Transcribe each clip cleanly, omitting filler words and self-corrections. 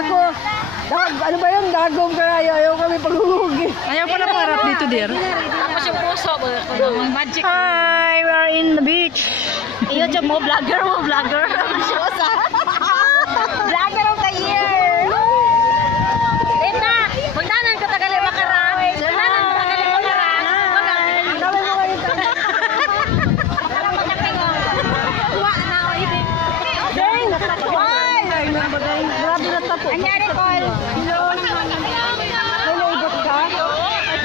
ako. Ano ba yun? Dagom ka na. Ayaw kami paghuhugi. Ayaw pala parap dito, dear. Tapos yung puso, magic. Hi, we are in the beach. Iyo, dyan mo, vlogger mo, vlogger. Vlogger of the year. Tita, magdanan ka tagali makarang. Magdanan ka tagali makarang. Ang dami mo kayo tagali. Makarang magkapingo. Kuha na ako yun. Dang! Why? Grabe na tapo. Anyari, Col.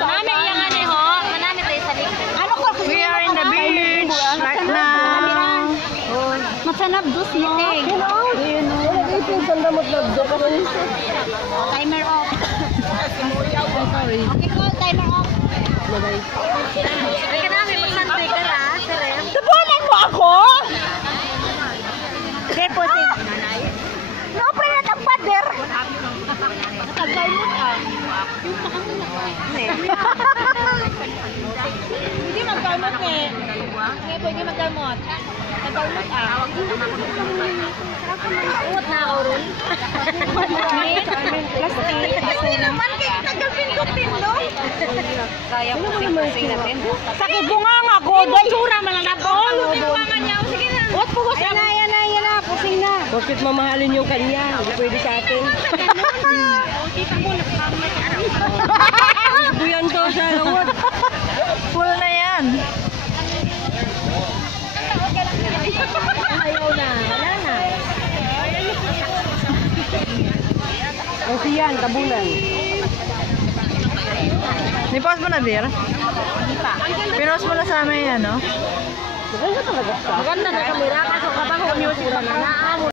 Manami iya nga ni ho. Manami tayo sa likod. Ano ko? We are in the beach right now. Matsanap dos mo. Nag-ipin sa damot na doon. Timer off. Okay, Col. Timer off. Ay, kanami. Magsantay ka na. Serem. Tapunan mo ako? Okay, pusin. No, pre, natang pader. Natagay mo ka. Yung makamuna ka. Hindi magkamot eh. Hindi pwede magkamot. Nagkamot ah. Uot na ako rin. Plastic. Hindi naman kayo tagal-pindutin, no? Kaya mo natin natin. Sakit bunga nga ko. Tsura man lang po. Sige na. Uot po ko siya. Yan na. Pusing na. Bakit mamahalin yung kanya? Hindi pwede sa atin. Kita mo, nagkamot. Buyan to sa lawad. Full na yan. Ayaw na. Wala na. Kasi yan, tabunan. Nipost mo na, dear? Hindi pa. Pinost mo na sa amin yan, no? Maganda talaga sa. Maganda na kamera. Kaso kabaho music.